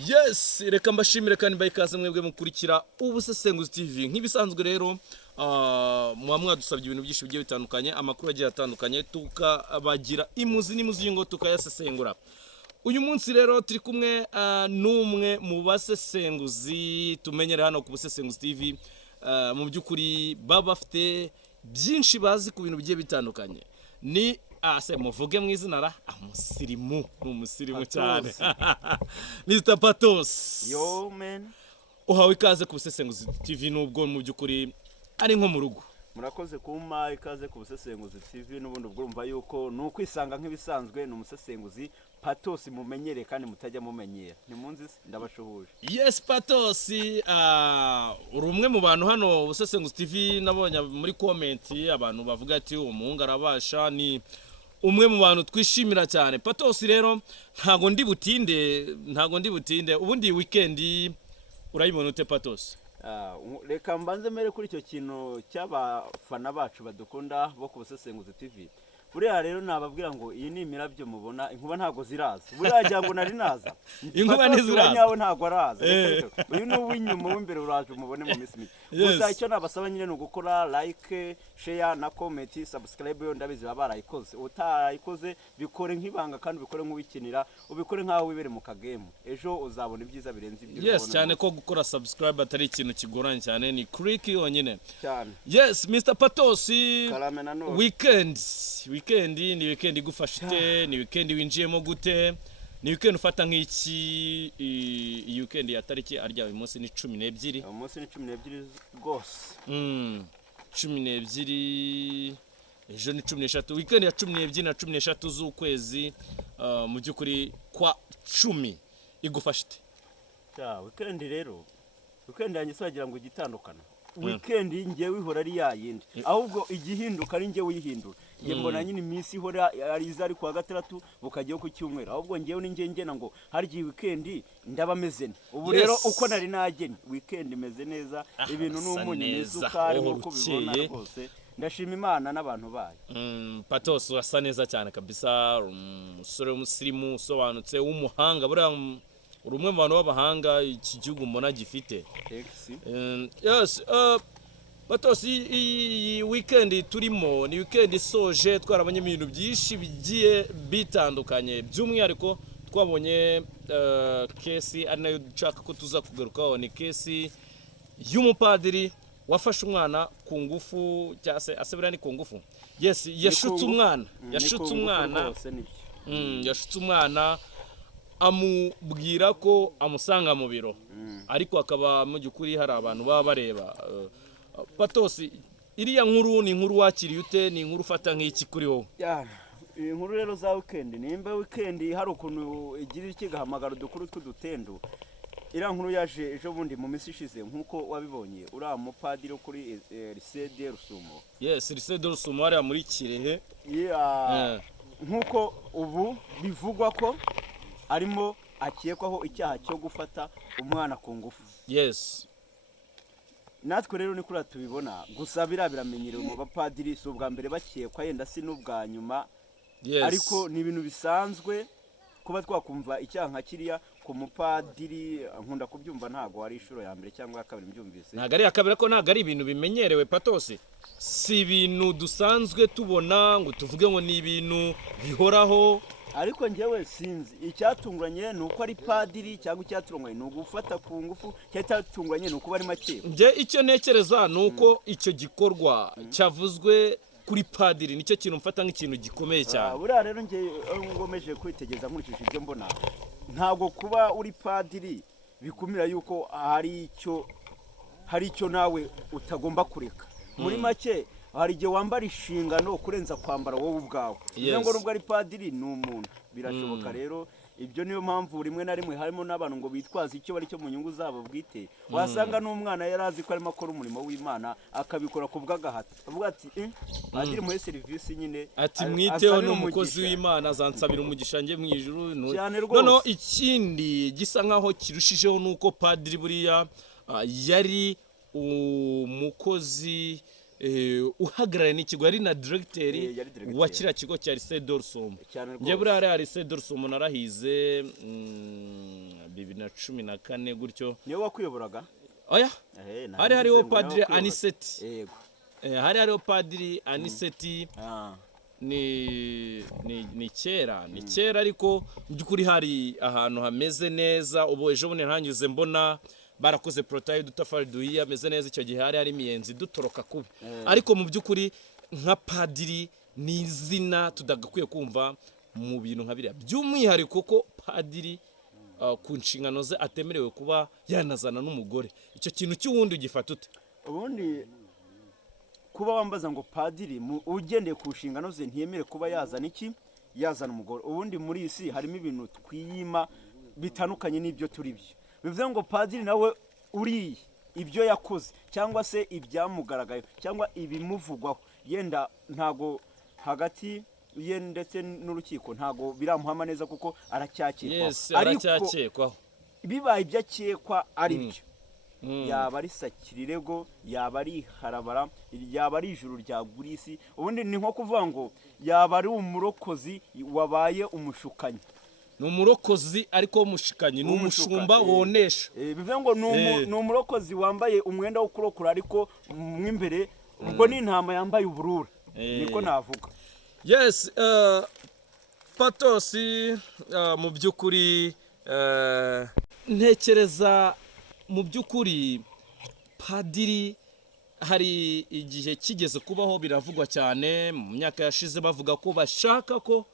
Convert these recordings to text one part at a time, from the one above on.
Yes, reka mbashimire kandi bayikaze mwebwe mukurikira ubusesenguzi TV. Nk'ibisanzwe rero mwadusabye ibintu byinshi bigiye bitandukanye, amakuru agiye atandukanye tukabagira imuzi y'ingo tukayasesengura. Uyu munsi rero turi kumwe n'umwe mu basesenguzi tumenyere hano ku busesenguzi TV. Mu by'ukuri baba bafite byinshi bazi ku bintu bigiye bitandukanye. Ni ase muvuge mu izina ra umusirimu n'umusirimu cyane. Mr. Patos. Yo man. Uhawe ikaze ku busesenguzi TV nubwo mu by'ukuri ari nko mu rugo. Murakoze kuma ikaze ku busesenguzi TV n'ubundi bwumva yuko nukwisanga nk'ibisanzwe n'umusesenguzi Patos mumenyere kandi mutajya mumenyera. Ni munzi ndabashuhuje. Yes Patos, uri umwe mu bantu hano busesenguzi TV nabonye muri comment abantu bavuga ati umuhungu arabasha, ni umwe mu bantu twishimira cyane. Patos rero ntago ndi butinde ubundi weekend urayibona ute Patos? Reka mbanze mere kuri icyo kintu cy'abafana bacu badukunda bo ku busesenguzi TV. Burya rero nababwira ngo iyi ni imirabyo mubona, inkuba ntago ziraza. Burya jyango nari naza. Inkuba ntiziraza. Nyawe ntago araza. Uyu ni uw'inyuma w'imbere uraje umubone mu minsi mike. Gusa icyo nabasaba nyine no gukora like, share na comment, subscribe yo ndabizi baba barayikoze. Utayikoze bikore nk'ibanga kandi bikore nk'uwikinira, ubikore nkaho wibere mu kagame. Ejo uzabona ibyiza birenze ibyo. Yes, cyane ko gukora subscribe atari ikintu kigoranye cyane, ni click yonyine. Cyane. Yes, Mr. Patos, weekend ni weekend igufashite, ni weekend winjiyemo gute, ni weekend ufata nk'iki? Iyi weekend ya tariki arya uyu munsi ni 12. Umunsi ni 12 rwose. 12 ejo ni 13. Weekend ya 12 na 13 z'ukwezi mu by'ukuri kwa 10 igufashite. Weekend rero yanjye sagira ngo igitandukana. Weekend ngewe ihora ari yayindi, ahubwo igihinduka ari ngewe uyihindura. Nge mbona nyine iminsi ihora ari izari kwa gatandatu bukagiye ku cyumweru, ahubwo ngewe ni ngena ngo hari weekend ndaba meze ne. Ubu rero uko nari nageni weekend imeze neza, ibintu n'umunyu n'isukari uko bibona rwose. Ndashima Imana n'abantu bayo. Patos urasa neza cyane kabisa, umusore w'umusirimu usobanutse w'umuhanga. Buriya uri umwe mu bantu b'abahanga iki gihugu mbona gifite. Yes, Patos, iyi weekend turimo ni weekend isoje, twarabonye ibintu byinshi bigiye bitandukanye. By'umwihariko twabonye kesi ari nayo dushaka ko tuza kugarukaho, ni kesi y'umupadiri wafashe umwana ku ngufu, cyase asebera ni ku ngufu. Yes, yashutse umwana amubwira ko amusanga mu biro, ariko akaba mu by'ukuri hari abantu baba bareba. Patos, iriya nkuru ni inkuru wakiriye ute? Ni inkuru ufata nk'iki kuri wowe? Iyi nkuru rero za weekend, nimba weekend hari ukuntu igira ikigahamagara dukuru tw'udutendo. Iriya nkuru yaje ejo bundi mu minsi ishize nk'uko wabibonye, uriya mupadiri kuri lycée de Rusumo. Yes, lycée de Rusumo ari muri Kirehe. Nk'uko ubu bivugwa ko arimo akekwaho icyaha cyo gufata umwana ku ngufu. Yes. Natwe rero ni kuri tubibona, gusa biramenyerewe mu bapadiri, so bwa mbere bakekwa yenda si n'ubwa nyuma. Yes. Ariko ni ibintu bisanzwe kuba twakumva icyaha nka kiriya ku mupadiri. Nkunda kubyumva, ntago ari inshuro ya mbere cyangwa ya kabiri mbyumvise. Ntago ari akabira ko ntago ari ibintu bimenyerewe Patos. Si ibintu dusanzwe tubona ngo tuvuge ngo ni ibintu bihoraho. Ariko ngewe sinzi icyatunguranye nuko ari padiri cyangwa icyatunguranye no gufata ku ngufu, cyatunguranye nuko bari make. Nge icyo nekereza nuko icyo gikorwa cyavuzwe kuri padiri, nicyo kintu mfata nk'ikintu gikomeye cyane. Buriya rero nge ngomeje kwitegeza nkurikije ibyo mbona, ntago kuba uri padiri bikumira yuko hari icyo nawe utagomba kureka. Muri make hari igihe wambara inshingano kurenza kwambara wowe ubwawe. Niyo ngo nubwo ari padiri ni umuntu, birashoboka. Rero ibyo niyo mpamvu rimwe na rimwe harimo n'abantu ngo bitwaza icyo bari cyo mu nyungu zabo bwite. Wasanga n'umwana yarazi ko arimo akora umurimo w'Imana akabikora ku bw'agahato, avuga ati padiri muhe serivisi nyine, ati mwiteho n'umukozi w'Imana azansabira umugisha nge mu ijuru. Noneho ikindi gisa nkaho kirushijeho nuko padiri buriya yari umukozi uhagarariye n'ikigo, yari na directeur wa kiriya kigo cya lycée de Rusumo. Nge buriya lycée de Rusumo narahize 2014 gutyo. niyo wakuyoboraga Oya hari hariho Padiri Aniseti. yego Hari hariho Padiri Aniseti. ni kera ariko by'ukuri hari ahantu hameze neza. Ubu ejo bundi ntanyuze mbona barakoze protaye dutafari duhiye ameze neza. Icyo gihe hari imiyenzi dutoroka kubi, ariko mu by'ukuri nka Padiri ni izina tudagakwiye kumva mu bintu nka biriya, by'umwihariko ko Padiri ku nshingano ze atemerewe kuba yanazana n'umugore. Icyo kintu cy'uwundi ugifata ute? ubundi kuba wambaza ngo Padiri ugendeye ku nshingano ze ntiyemere kuba yazana yazana umugore. Ubundi muri iyi si harimo ibintu twiyima bitandukanye n'ibyo turi byo. Bivuze ngo Padiri nawe uri ibyo yakoze cyangwa se ibyamugaragaye cyangwa ibimuvugwaho, yenda ntago hagati ye ndetse n'urukiko ntago biramuhama neza kuko aracyakekwaho. Bibaye ibyo akekwa ari byo, yaba ari sakirirego, yaba ari harabara, yaba ari ijuru rya gurisi. Ubundi ni nko kuvuga ngo yaba ari umurokozi wabaye umushukanyi. Ni umurokozi ariko w'umushukanyi, ni umushumba wonesha. Bivuze ngo ni umurokozi wambaye umwenda wo kurokora ariko mw'imbere ubwo ni intama yambaye uburura. Niko navuga. Yes, Patosi, mu by'ukuri ntekereza mu by'ukuri Padiri hari igihe kigeze kubaho biravugwa cyane mu myaka yashize, bavuga ko bashaka ko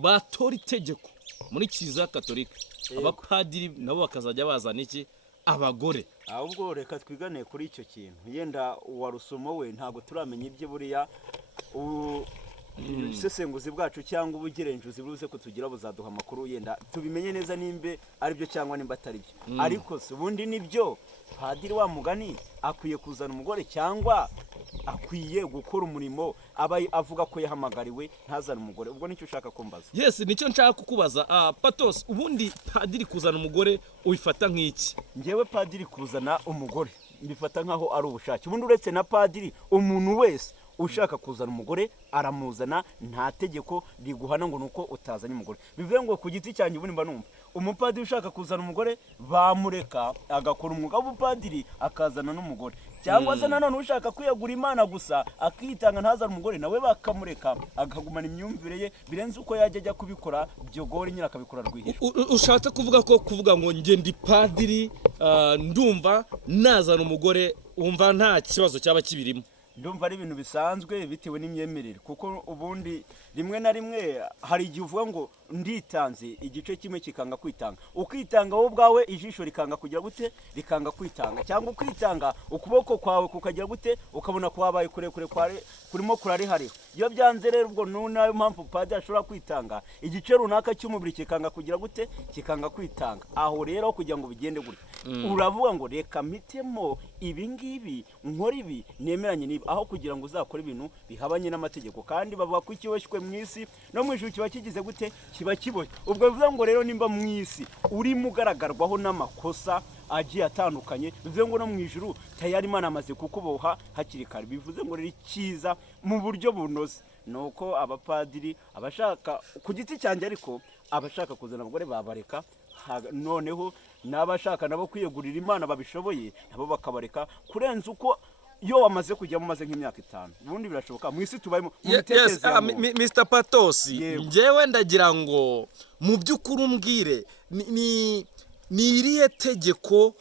batora itegeko muri Kiliziya Gatolika abapadiri nabo bakazajya bazana iki abagore. Ahubwo reka twigane kuri icyo kintu, yenda warusomo we ntabwo turamenya ibye buriya ubusesenguzi bwacu cyangwa ubugerenjuzi buze kutugira buzaduha amakuru, yenda tubimenye neza nimbe ari byo cyangwa nimba atari byo. Ariko se ubundi nibyo Padiri wa mugani akwiye kuzana umugore cyangwa akwiye gukora umurimo aba avuga ko yahamagariwe ntazana umugore? Ubwo nicyo ushaka kumbaza. Yes, nicyo nshaka kukubaza. Patos, ubundi Padiri kuzana umugore ubifata nk'iki? Ngewe Padiri kuzana umugore mbifata nkaho ari ubushake. Ubundi uretse na Padiri, umuntu wese ushaka kuzana umugore aramuzana, nta tegeko riguhana ngo nuko utazanye umugore. Bivuye ngo ku giti cyanjye ubundi mba numva umupadiri ushaka kuzana umugore bamureka agakora umwuga w'ubupadiri akazana n'umugore, cyangwa se nanone ushaka kwiyagura Imana gusa akitanga ntazana umugore nawe bakamureka akagumana imyumvire ye birenze uko yajya ajya kubikora byogore nyine akabikora rwihishwa. Ushatse kuvuga ngo nge ndi Padiri ndumva nazana umugore wumva nta kibazo cyaba kibirimo? Ndumva ari ibintu bisanzwe bitewe n'imyemerere, kuko ubundi rimwe na rimwe hari igihe uvuga ngo nditanze igice kimwe kikanga kwitanga, ukitanga wowe ubwawe ijisho rikanga kugira gute rikanga kwitanga, cyangwa ukitanga ukuboko kwawe kukagira gute ukabona kwabaye kurekure kurimo kurarihariho. Iyo byanze rero ubwo nayo mpamvu Padiri ashobora kwitanga igice runaka cy'umubiri kikanga kugira gute kikanga kwitanga. Aho rero kugira ngo bigende gute uravuga ngo reka mpitemo ibi ngibi nkora ibi nemeranye niba, aho kugira ngo uzakore ibintu bihabanye n'amategeko. Kandi bavuga ko ikiboshwe mu isi no mu ijuru kiba kigize gute kiba kiboshye. Ubwo bivuga ngo rero nimba mu isi urimo ugaragarwaho n'amakosa agiye atandukanye, bivuze ngo no mu ijuru tayari Imana amaze kukuboha hakiri kare. Bivuze ngo rero icyiza mu buryo bunoze nuko abapadiri abashaka ku giti cyanjye, ariko abashaka kuzana abagore babareka, noneho n'abashaka nabo kwiyegurira Imana babishoboye nabo bakabareka, kurenza uko yo wamaze kujyamo maze nk'imyaka 5. Ubundi birashoboka mu isi tubayemo mu bitekerezo. Mr. Patosi, ngewe ndagira ngo mu by'ukuri umbwire ni irihe tegeko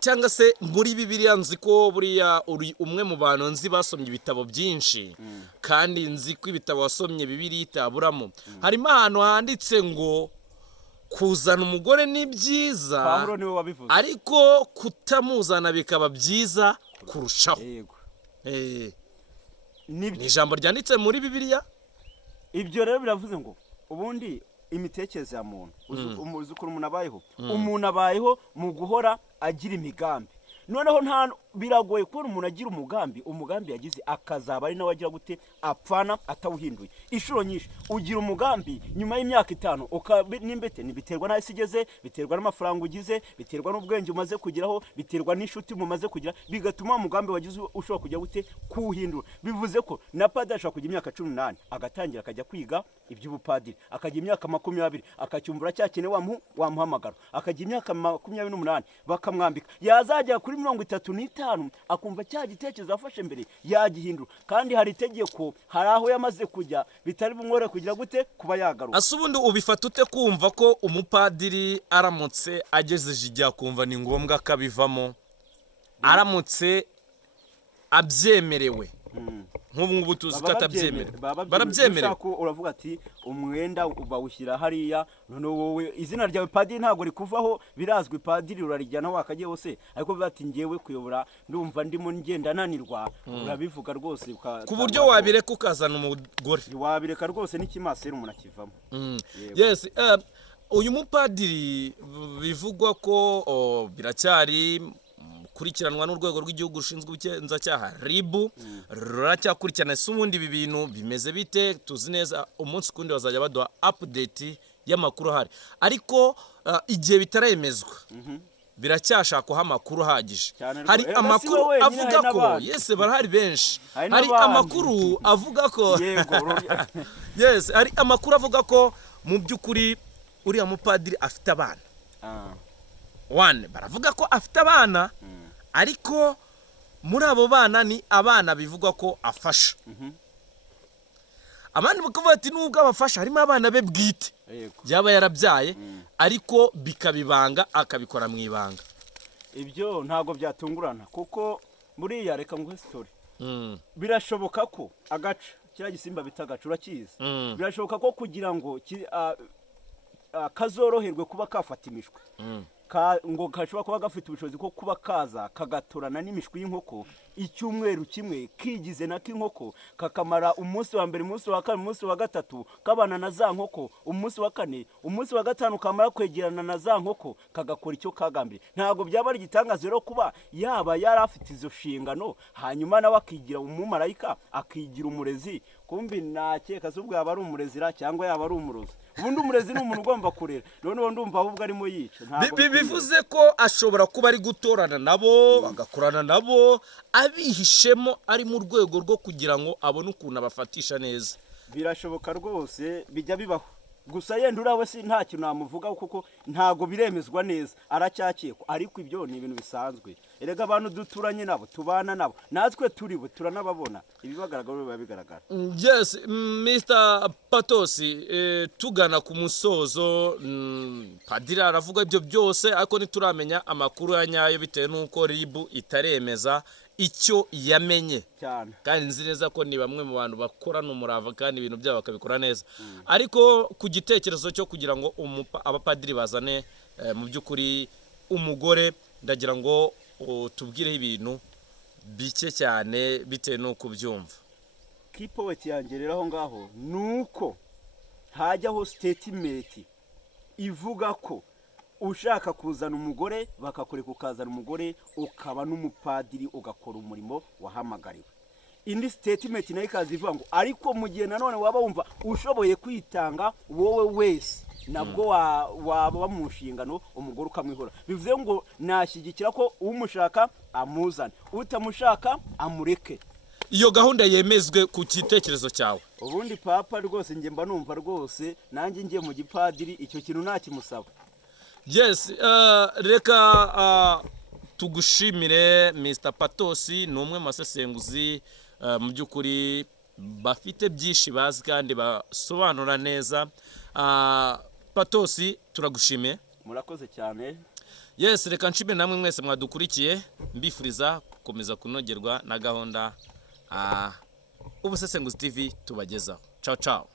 cyangwa se muri Bibiliya nzi ko buriya uri umwe mu bantu nzi basomye ibitabo byinshi, kandi nzi ko ibitabo wasomye Bibiliya itaburamo. Harimo ahantu handitse ngo kuzana umugore ni byiza, Pawulo niwe wabivuze, ariko kutamuzana bikaba byiza kurushaho. Ni ijambo ryanditse muri Bibiliya. Ibyo rero biravuze ngo ubundi imitekerereze ya muntu uzi ukuntu umuntu abayeho, umuntu abayeho mu guhora agira imigambi. Noneho biragoye kubona umuntu agira umugambi yagize akazaba ari nawe agira gute apfana atawuhinduye inshuro nyinshi. Ugira umugambi nyuma y'imyaka 5 n'imbete biterwa n'aho igeze, biterwa n'amafaranga ugize, biterwa n'ubwenge umaze kugeraho, biterwa n'inshuti mumaze kugira, bigatuma umugambi wagize ushobora kujya gute kuwuhindura. Bivuze ko na padiri ashobora kugira imyaka 18 agatangira akajya kwiga iby'ubupadiri, akagira imyaka 20 akacyumvura cyakene wamuhamagara, akagira imyaka 28 bakamwambika, yazajya kuri 35 akumva cya gitekerezo afashe mbere yagihindura. Kandi hari itegeko, hari aho yamaze kujya bitari bumwore kugira gute kuba yagaruka. Asubundi ubifata ute kumva ko umupadiri aramutse agejeje igihe kumva ni ngombwa kabivamo, aramutse abyemerewe nk'ubu ngubu tuzi ko atabyemerewe barabyemerewe? Uravuga ati umwenda bawushyira hariya, none wowe izina ryawe padiri ntabwo rikuvaho, birazwi padiri urarijyana wakagiye hose, ariko biba ati ngewe kuyobora ndumva ndimo ngenda nanirwa, urabivuga rwose ku buryo wabireka ukazana umugore, wabireka rwose n'ikimasera umuntu akivamo. Yes, uyu mupadiri bivugwa ko biracyari kurikiranwa n'urwego rw'igihugu rushinzwe ubugenzacyaha RIB, ruracyakurikirana. Se ubundi ibi bintu bimeze bite? Tuzi neza umunsi kundi bazajya baduha update y'amakuru ahari, ariko igihe bitaremezwa biracyashakwaho amakuru ahagije. Hari amakuru avuga ko yes barahari benshi, hari amakuru avuga ko yes, hari amakuru avuga ko mu by'ukuri uriya mupadiri afite abana. Baravuga ko afite abana, ariko muri abo bana ni abana bivugwa ko afasha. Abandi bakavuga ati nubwo abafasha harimo abana be bwite yaba yarabyaye, ariko bikabibanga akabikora mu ibanga. Ibyo ntago byatungurana kuko buriya reka nguhe story. Birashoboka ko agaca kira gisimba bitagaca urakiza, birashoboka ko kugira ngo kazoroherwe kuba kafatimishwe, ngo gashobora kuba gafite ubushobozi ko kuba kaza kagatorana n'imishwi y'inkoko icyumweru kimwe kigize na k'inkoko, kakamara umunsi wa mbere, umunsi wa kabiri, umunsi wa gatatu kabana na za nkoko, umunsi wa kane, umunsi wa gatanu kamara kwegerana na za nkoko kagakora icyo kagambiriye. Ntabwo byaba ari igitangazo rero kuba yaba yari afite izo nshingano, hanyuma nawe akigira umumarayika, akigira umurezi. Kumbi nakeka zubwo yaba ari umurezira cyangwa yaba ari umurozi. Ubundi umurezi ni umuntu ugomba kurera, none ndumva ahubwo arimo yica. Bivuze ko ashobora kuba ari gutorana nabo, agakorana nabo, abihishemo ari mu rwego rwo kugira ngo abone ukuntu abafatisha neza. Birashoboka rwose, bijya bibaho. Gusa yenda urawe si nta kintu namuvuga kuko ntago biremezwa neza, aracyakekwa, ariko ibyo ni ibintu bisanzwe. Erega abantu duturanye nabo, tubana nabo, natwe turibo turanababona, ibibagaragara biba bigaragara. Yes, Mr. Patosi, tugana ku musozo, padiri aravuga ibyo byose, ariko ntituramenya amakuru ya nyayo bitewe n'uko RIB itaremeza icyo yamenye cyane. Kandi nzi neza ko ni bamwe mu bantu bakorana umurava kandi ibintu byabo bakabikora neza. Ariko ku gitekerezo cyo kugira ngo abapadiri bazane mu by'ukuri umugore, ndagira ngo tubwireho ibintu bike cyane bitewe n'uko byumva. Kipoweti yangereraho ngaho nuko hajyaho statement ivuga ko ushaka kuzana umugore bakakureka ukazana umugore ukaba n'umupadiri ugakora umurimo wahamagariwe. Indi statement nayo ikazivuga ngo ariko mu gihe nanone waba wumva ushoboye kwitanga wowe wese nabwo waba mu nshingano umugore ukamwihora. Bivuze ngo nashyigikira ko umushaka amuzana, utamushaka amureke. Iyo gahunda yemezwe ku gitekerezo cyawe. Ubundi papa rwose nge mba numva rwose nanjye ngiye mu gipadiri icyo kintu ntakimusaba. Yes, reka tugushimire Mr. Patosi, ni umwe mu basesenguzi mu by'ukuri bafite byinshi bazi kandi basobanura neza. Patosi turagushimiye. Murakoze cyane. Yes, reka nshimire namwe mwese mwadukurikiye, mbifuriza gukomeza kunogerwa na gahunda Ubusesenguzi TV tubagezaho. Ciao ciao.